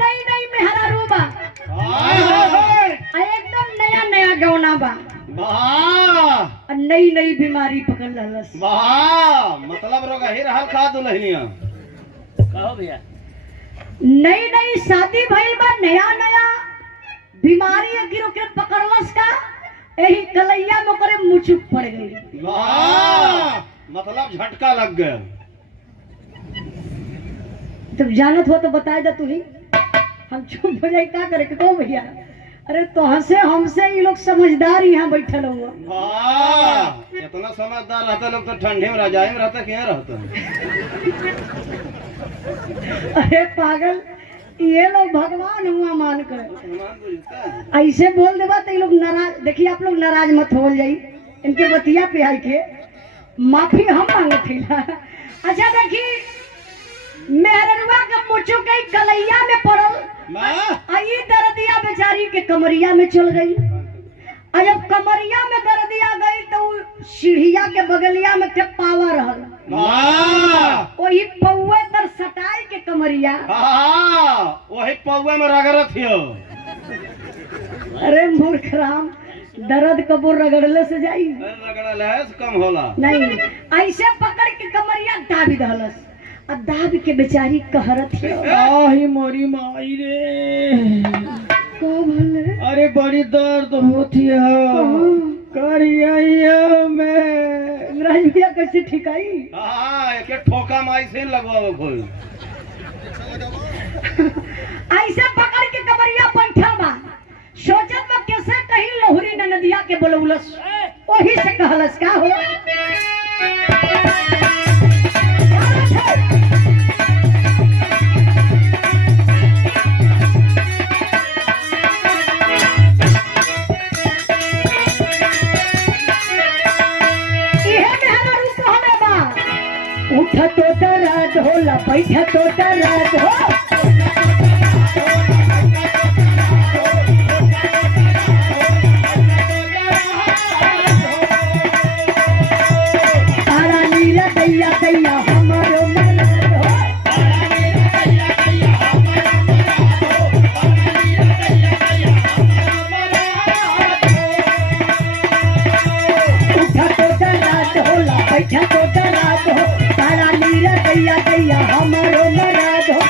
नई नई मेहरा रूबा एकदम नया नया गौना बा वाह नई नई बीमारी पकड़ ललस वाह मतलब रोगा ही रहल खा दुल्हनिया कहो भैया नई नई शादी भइल बा नया नया बीमारी गिरो के पकड़लस का यही कलैया में करे मुचुक पड़ गई वाह मतलब झटका लग गया तुम जानत हो तो बताए जा तू ही हम चुप हो जाए क्या करे तो भैया अरे तो हंसे हमसे ये लोग समझदार यहाँ बैठल हुआ वाह इतना समझदार रहता लोग तो ठंडे में रजाई में रहता क्या रहता अरे पागल ये लोग भगवान हुआ मान कर ऐसे बोल देवा तो ये लोग नाराज देखिए आप लोग नाराज मत हो जाई इनके बतिया पे आई के माफी हम मांगे थे अच्छा देखिए मेहरनुआ के मुचो के कलैया में पड़ल आई दर्दिया बेचारी के कमरिया में चल गई और जब कमरिया में दर्दिया गई तो सीढ़िया के बगलिया में के पावा रहल वही पौवे तर सटाई के कमरिया वही पौवे में रगड़त हियो अरे मूर्ख राम दर्द कबो रगड़ले से जाई रगड़ले है कम होला नहीं ऐसे पकड़ के कमरिया दाबी दहलस और दाब के बेचारी कहरत है आही मोरी माई रे को भले अरे बड़ी दर्द होती है करिया में राजबिया कैसे ठिकाई एक ठोका माई से लगवाओ कोई ऐसे पकड़ के कमरिया बैठल बा सोचत में कैसे कहीं लोहरी नदिया के बोलौलस वही से कहलस का हो उठा तो दर्द होला बैठा तो दर्द हो तारा नीरा दैया दैया हमारो मरद हो उठा तो दर्द होला बैठा तो दर्द हो तारा नीरा दैया दैया हमारो मरद हो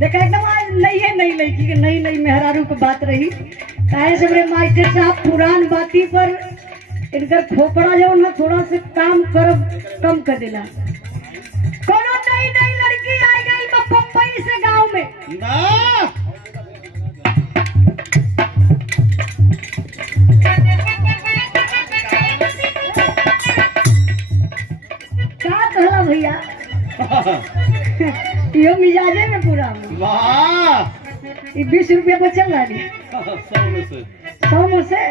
देखा एकदम नई लड़की के नई नई मेहरारू की बात रही काहे से मेरे मास्टर साहब पुरान बाती पर इनकर खोपड़ा जो ना थोड़ा से काम कम कर देला कोनो नई नई लड़की आई गई पप्पई से गांव में क्या कहला भैया यो मिजाजे में पूरा वाह 20 रुपया बचल रही 100 में से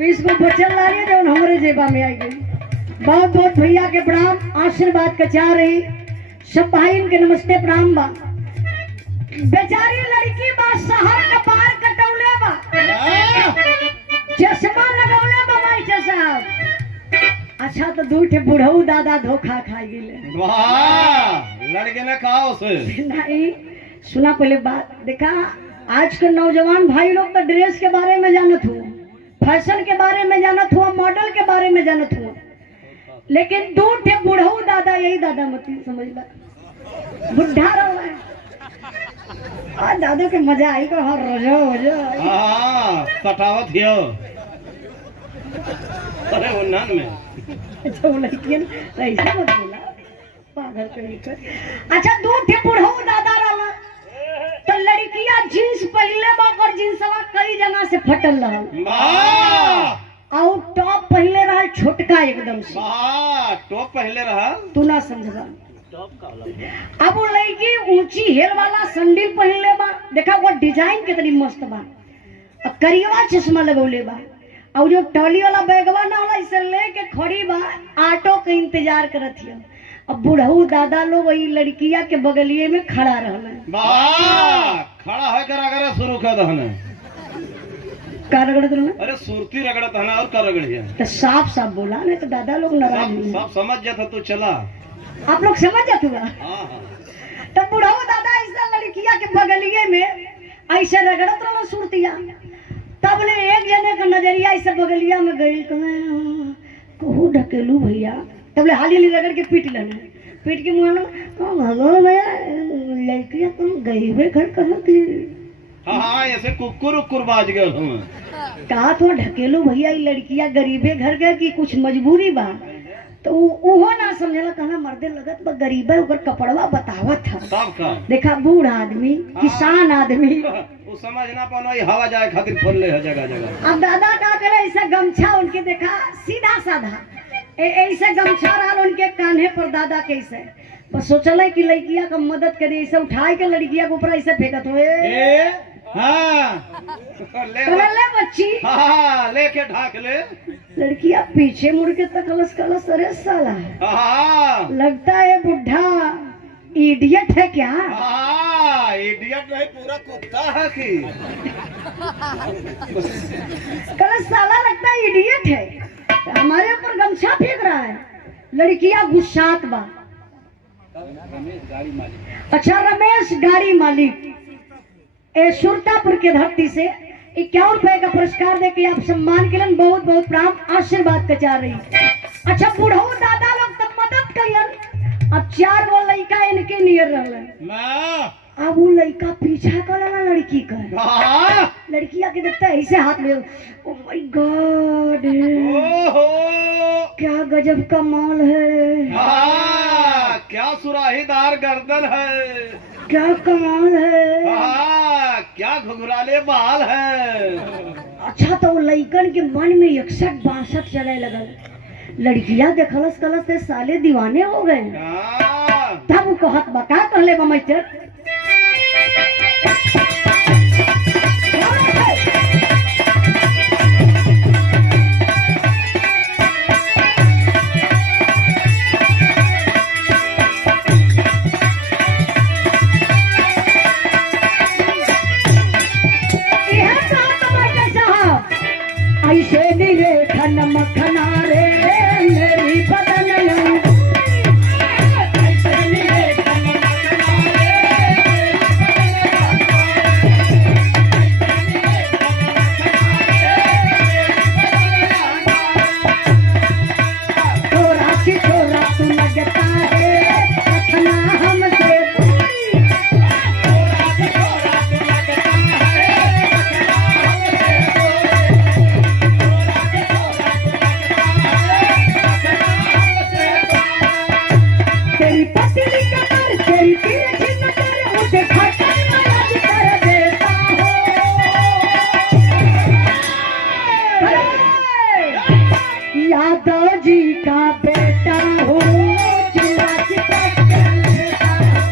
20 को बचल रही जो हमारे जेबा में आई गई बहुत बहुत भैया के प्रणाम आशीर्वाद का चाह रही सब भाई इनके नमस्ते प्रणाम बा बेचारी लड़की बा शहर का पार कटौले बा चश्मा लगौले बा मास्टर साहब अच्छा तो दूठे बुढ़ऊ दादा धोखा खाई गेले वाह लड़के ने कहा उसे नहीं सुना पहले बात देखा आज के नौजवान भाई लोग तो ड्रेस के बारे में जानत हुआ फैशन के बारे में जानत हुआ मॉडल के बारे में जानत हुआ लेकिन दूर थे बुढ़ऊ दादा यही दादा मत समझ ला बुढ़ा रहा है आज दादा के मजा आई को हर रोजो सटावत हियो अरे वो नान में अच्छा वो लड़कियन ऐसा मत बोला पागल कहीं कर अच्छा दूर थे बुढ़ऊ दादा रहा फटल रहा वाह और टॉप पहले रहा छोटका एकदम से, वाह टॉप पहले रहा तू ना समझबा। अब वो लड़की ऊंची हेल वाला संडील पहनले बा, देखा वो डिजाइन कितनी मस्त बा, और करियवा चश्मा लगौले बा, और जो टॉली वाला बैगवा ना होला इसे लेके खड़ी बा, ऑटो के इंतजार करत हिया। अब बुढ़ऊ दादा लोग वही लड़किया के बगलिए में खड़ा रहलन। वाह खड़ा है कर अगर शुरू कर दहने का रगड़त रहलन? अरे सुरती रगड़त है ना और कर रगड़िया तो साफ साफ बोला, नहीं तो दादा लोग नाराज सब हुए। सब समझ जाता तू चला। आप लोग समझ जाते हुआ। हाँ हाँ तब बुढ़ऊ दादा ऐसा लड़किया के बगलिए में ऐसे रगड़त रहलन सुरतिया। तब ने एक जने का नजरिया ऐसे बगलिया में गई, कहू ढकेलू भैया। तब ले हाली हाली रगड़ के पीट लेने, पीट के मुँह में भगो भैया लड़किया तुम गईबे घर कहाँ की। हाँ हाँ ऐसे कुकुर उकुर बाज गए हम। कहा तो ढकेलू भैया ये लड़किया गरीबे घर गए कि कुछ मजबूरी बा, तो उहो ना समझला, कहना मर्दे लगत बा गरीबे ओकर कपड़वा बतावत था। सब का देखा बूढ़ आदमी किसान आदमी, वो समझ ना पानो ये हवा जाए खातिर खोल ले है जगह जगह। अब दादा का करे ऐसा गमछा उनके देखा सीधा साधा ऐसे गमछा रहा उनके कान्हे पर दादा कैसे बस सोचल कि लड़किया का मदद करे, ऐसे उठाए के लड़किया के ऊपर ऐसे फेंकत हुए। हाँ ले बच्ची हाँ लेके ढाक ले। लड़किया पीछे मुड़ के तकलस कलस, अरे साला हाँ लगता है बुढ़ा इडियट है क्या। हाँ इडियट नहीं पूरा कुत्ता है कि कलस साला लगता है इडियट है, हमारे ऊपर गमछा फेंक रहा है। लड़किया गुस्सात बा। अच्छा रमेश गाड़ी मालिक सुरतापुर के धरती से 51 रुपए का पुरस्कार देके आप सम्मान के लिए बहुत बहुत प्राण आशीर्वाद कचा रही। अच्छा बुढ़ऊ दादा लोग तब मदद करियन। अब 4 गो लड़का इनके नियर रहलन। अब वो लड़का पीछा करला लड़की का, लड़किया के देखता है ऐसे हाथ में, ओ माय गॉड क्या गजब का माल है, क्या सुराहीदार गर्दन है, क्या कमाल है, क्या घुघराले बाल है। अच्छा तो वो लड़कन के मन में 61-62 चले लगल। लड़किया देखलस कलस से साले दीवाने हो गए। तब वो कहत बका कहले बमैतर ऐसे नीले खन मखना रे मेरी बदन छोरा तू लगता है रखना हमसे तेरी पतली कमर तेरी तिरछी नजर मुझे खटन मयाद कर देता हो। यादव जी का बेटा हूँ चिल्ला चिपक के लेता हूँ।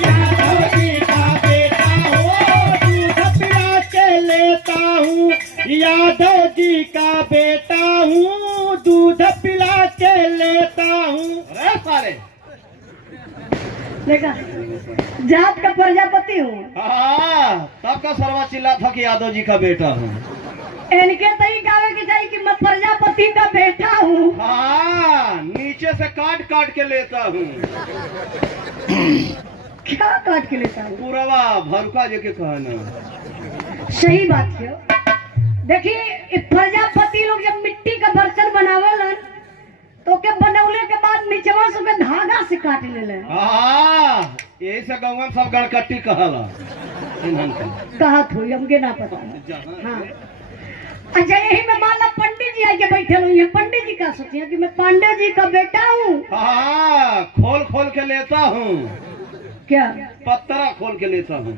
यादव जी का बेटा हो दूध पिला के लेता हूँ, यादव जी का बेटा हूँ दूध पिला के लेता हूँ। अरे सारे देखा जात का प्रजापति हूँ, तब का सरवा चिल्ला था कि यादव जी का बेटा हूँ। इनके तई गावे के चाहिए कि मैं प्रजापति का बेटा हूँ। नीचे से काट काट के लेता हूँ। क्या काट के लेता हूँ? पूरवा भरुका जी के कहना सही बात है। देखिए प्रजापति लोग जब मिट्टी का बर्तन बनावलन तो के बनौले के बाद नीचवा से धागा से काट लेले। यही से गाँव में सब गड़कट्टी कहला कहा थोड़ी हमके ना पता। हाँ अच्छा यही में मान लो पंडित जी आके बैठे हुए हैं, पंडित जी का सोचिए कि मैं पांडे जी का बेटा हूँ। खोल खोल के लेता हूँ, क्या पत्तरा खोल के लेता हूँ।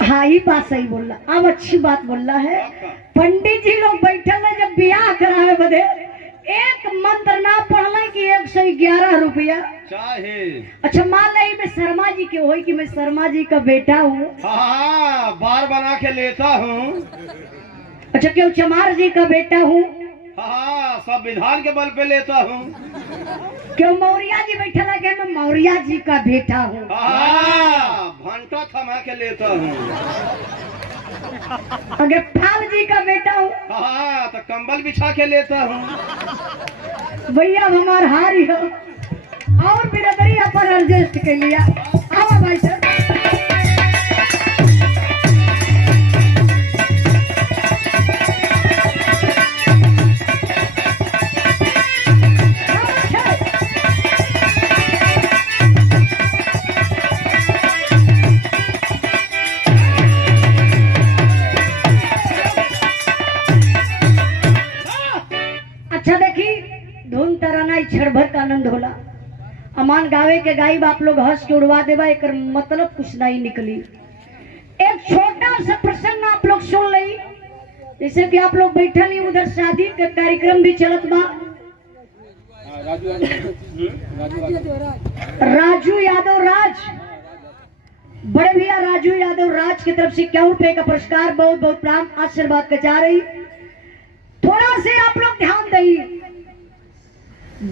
हाँ ये बात सही बोल रहा, अब अच्छी बात बोल रहा है। पंडित जी लोग बैठल है जब ब्याह करावे बदे, एक मंत्र ना पढ़ला कि 111 रुपया चाहे। अच्छा मान ली मैं शर्मा जी के हो कि मैं शर्मा जी का बेटा हूँ। हाँ बार बना के लेता हूँ। अच्छा क्यों चमार जी का बेटा हूँ। हाँ संविधान के बल पे लेता हूँ। क्यों मौर्या जी बैठा है मैं मौर्या जी का बेटा हूँ। हाँ घंटा थमा के लेता हूँ। अगर फाल जी का बेटा हूँ। हाँ तो कंबल बिछा के लेता हूँ। भैया हमार हारी हो और बिरादरी अपन एडजस्ट कर लिया। आओ भाई सर। अच्छा देखी धुन तराना क्षण भर का आनंद होला। अमान गावे के गायब आप लोग हंस के उड़वा देवा, एक मतलब कुछ नहीं निकली। एक छोटा सा प्रसंग आप लोग सुन ली, जैसे कि आप लोग बैठल ही उधर शादी का कार्यक्रम भी चलत बा। राजू यादव राज, बड़े भैया राजू यादव राज की तरफ से 51 रुपए का पुरस्कार, बहुत बहुत प्राण आशीर्वाद का चाह रही। थोड़ा से आप लोग ध्यान दिए,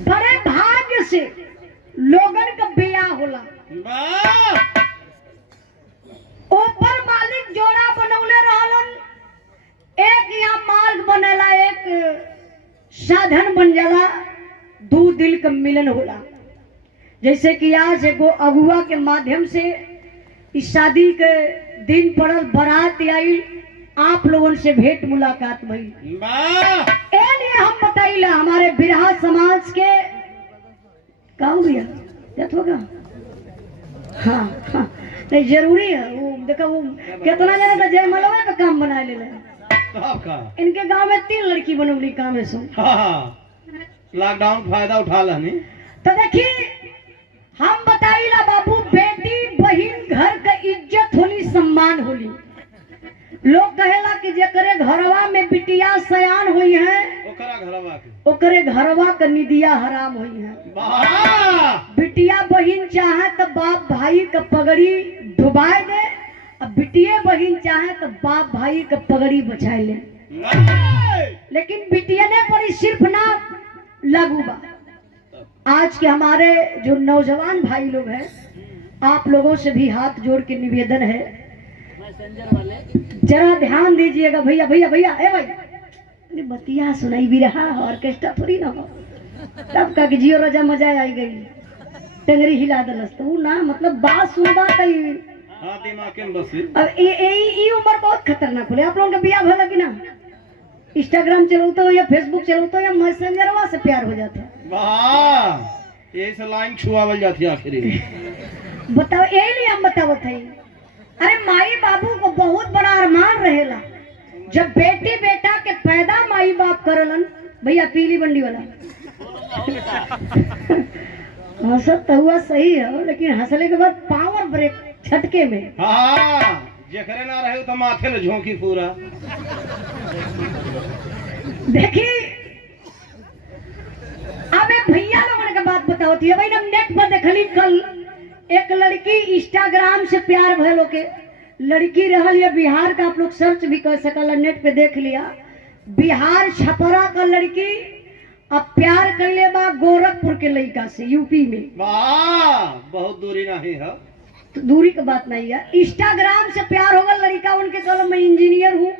बड़े भाग्य से लोगन का ब्याह होला। ऊपर मालिक जोड़ा बनौले रहलन, एक यहाँ मार्ग बनेला, एक साधन बन जाला, दो दिल का मिलन होला। जैसे कि आज एगो अगुआ के माध्यम से इस शादी के दिन पड़ल, बारात आई, आप लोगों से भेंट मुलाकात भई। लिए हम बताइला हमारे बिरहा समाज के का हो गया होगा। हाँ हाँ नहीं जरूरी है वो, देखो वो कितना जना का जय मलवा का काम बना ले। इनके गांव में 3 लड़की बनौली काम है सो। लॉकडाउन फायदा उठा लानी। तो देखिए हम बताइला बाबू, बेटी बहन घर का इज्जत होली, सम्मान होली। लोग कहेला कि जेकरे घरवा में बिटिया सयान हुई है, ओकरे घरवा का निदिया हराम हुई है। बिटिया बहन चाहे तो बाप भाई का पगड़ी डुबाए दे, अब बिटिया बहन चाहे तो बाप भाई का पगड़ी बचाए ले। लेकिन बिटिया ने बड़ी सिर्फ ना लागू बा। आज के हमारे जो नौजवान भाई लोग हैं, आप लोगों से भी हाथ जोड़ के निवेदन है, जरा ध्यान दीजिएगा भैया भैया भैया। ए भाई बतिया सुनाई भी रहा, ऑर्केस्ट्रा थोड़ी ना हो। तब का कि जियो रजा मजा आई गई, टंगरी हिला दलस तो ना, मतलब बात सुनबा कई। अब ये उम्र बहुत खतरनाक हो। आप लोगों का बिया भला कि ना इंस्टाग्राम चलाते हो या फेसबुक चलाते हो या मैसेंजरवा से प्यार हो जाता है। वाह ये से लाइन छुआवल जाती है आखिरी। बताओ यही लिए हम बताओ थे। अरे माई बाबू को बहुत बड़ा अरमान रहेला, जब बेटी बेटा के पैदा माई बाप करलन। भैया पीली बंडी वाला हंसत हुआ सही है, लेकिन हंसले के बाद पावर ब्रेक झटके में। हाँ जेकरे ना रहे तो माथे में झोंकी पूरा। देखिए अब भैया लोगों ने बात बताओ थी भाई, हम नेट पर देखली कल एक लड़की इंस्टाग्राम से प्यार भलो के लड़की रहल या बिहार का, आप लोग सर्च भी कर सकल, नेट पे देख लिया। बिहार छपरा का लड़की अब प्यार कैले बा गोरखपुर के लड़का से, यूपी में। वाह बहुत दूरी नहीं है, तो दूरी की बात नहीं है। इंस्टाग्राम से प्यार होगा लड़का, उनके कल मैं इंजीनियर हूँ,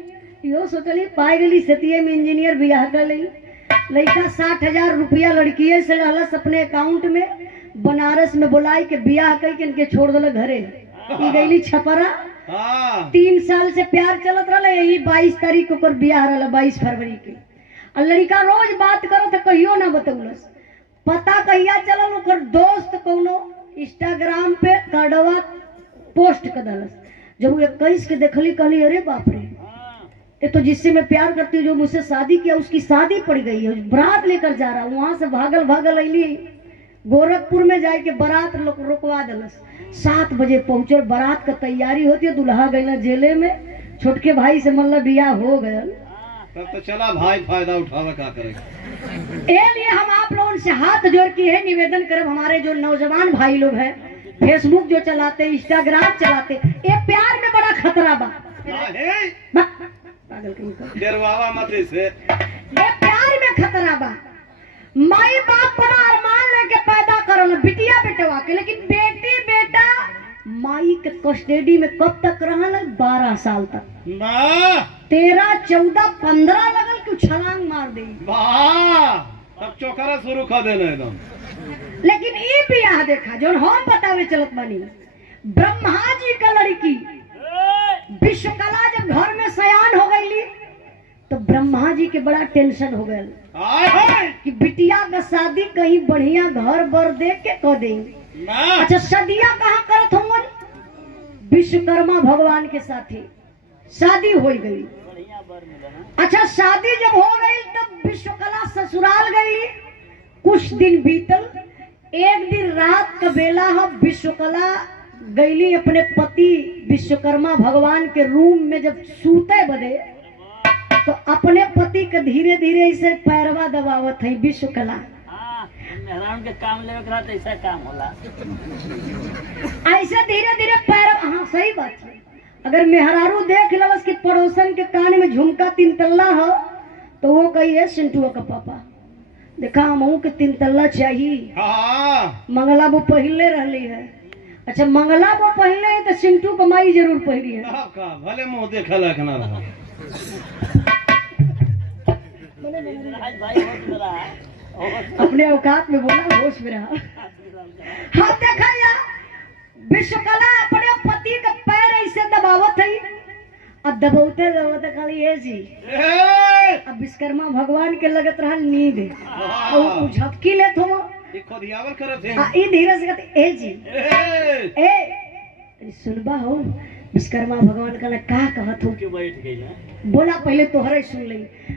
यो सोचली पाई गली सतिये में इंजीनियर बियाह कर ली। लड़का 60,000 रुपया लड़की से रहलस अपने अकाउंट में, बनारस में बुलाई के बियाह कई के इनके छोड़ दिल घरे। गईली छपरा। 3 साल से प्यार चलत रहा, यही 22 तारीख को बियाह रहा, 22 फरवरी के। और लड़का रोज बात करो तो कहियो ना बतौलस, पता कहिया चलल ओकर दोस्त कोनो इंस्टाग्राम पे कार्डवा पोस्ट कर दलस। जब वो 21 के देखली कहली अरे बाप रे, ये तो जिससे मैं प्यार करती हूँ, जो मुझसे शादी किया उसकी शादी पड़ गई है, बारात लेकर जा रहा हूँ। वहां से भागल भागल अली गोरखपुर में जाए के बारात लोग रुकवा दिलस। 7 बजे पहुंचल, बारात का तैयारी होती है, दुल्हा गई जेले में, छोटके भाई से मतलब बियाह हो गया। तब तो चला भाई फायदा उठावे का करेगा। ए लिए हम आप लोगों से हाथ जोड़ के है निवेदन करब, हमारे जो नौजवान भाई लोग हैं, फेसबुक जो चलाते, इंस्टाग्राम चलाते, ये प्यार में बड़ा खतरा बा। पागल कहीं का। डरवावा मत इसे। ये प्यार में खतरा बा। माई बाप बड़ा अरमान लेके पैदा करो ना बिटिया बेटवा के, लेकिन बेटी बेटा माई के कस्टडी में कब तक रहल? 12 साल तक। 13, 14, 15 लगल कि छलांग मार दी। तब चौकरा शुरू कर देना एकदम। लेकिन ये बियाह देखा जो हम बतावे चलत बानी, ब्रह्मा जी का लड़की विश्वकला जब घर में सयान हो गई तो ब्रह्मा जी के बड़ा टेंशन हो गया कि बिटिया का शादी कहीं बढ़िया घर बर देख के कर देंगे। अच्छा शादियां कहाँ करत होंगे? विश्वकर्मा भगवान के साथ ही शादी हो गई। अच्छा शादी जब हो गई तब विश्वकला ससुराल गई। कुछ दिन बीतल, एक दिन रात का बेला हम विश्वकला गईली अपने पति विश्वकर्मा भगवान के रूम में। जब सूते बदे तो अपने पति के धीरे धीरे इसे पैरवा दबावत है विश्वकला। मेहरान के काम लेवे के रहत ऐसा काम होला। ऐसे धीरे धीरे पैर, हाँ सही बात है। अगर मेहरारू देख लवस कि पड़ोसन के कान में झुमका 3 तल्ला हो तो वो कही है सिंटुआ का पापा देखा हमहू के 3 तल्ला चाहिए। मंगला वो पहले रहली है। अच्छा मंगला वो पहले है तो सिंटू कमाई जरूर पहरी है। भले मुंह देखा लखना रहा। भाई होश में रहा, अपने औकात में बोला, होश में रहा। हाँ देखा यार, विश्वकला अपने पति का पैर ऐसे दबावत है। अब दबाते दबाते खाली ये जी अब विश्वकर्मा भगवान के लगत रहा नींद और झपकी ले थो खोदियावल करत है। ई धीरे से कहते ए जी ए सुनबा हो विश्वकर्मा भगवान का कहत हो क्यों बैठ गई है? बोला पहले तोहरे सुन ली।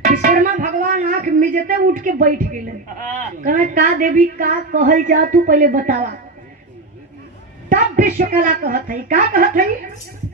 विश्वकर्मा भगवान आंख मिजते उठ के बैठ गए। कहना का देवी का कहल जा तू पहले बतावा। तब विश्वकला कहत है, का कहत है?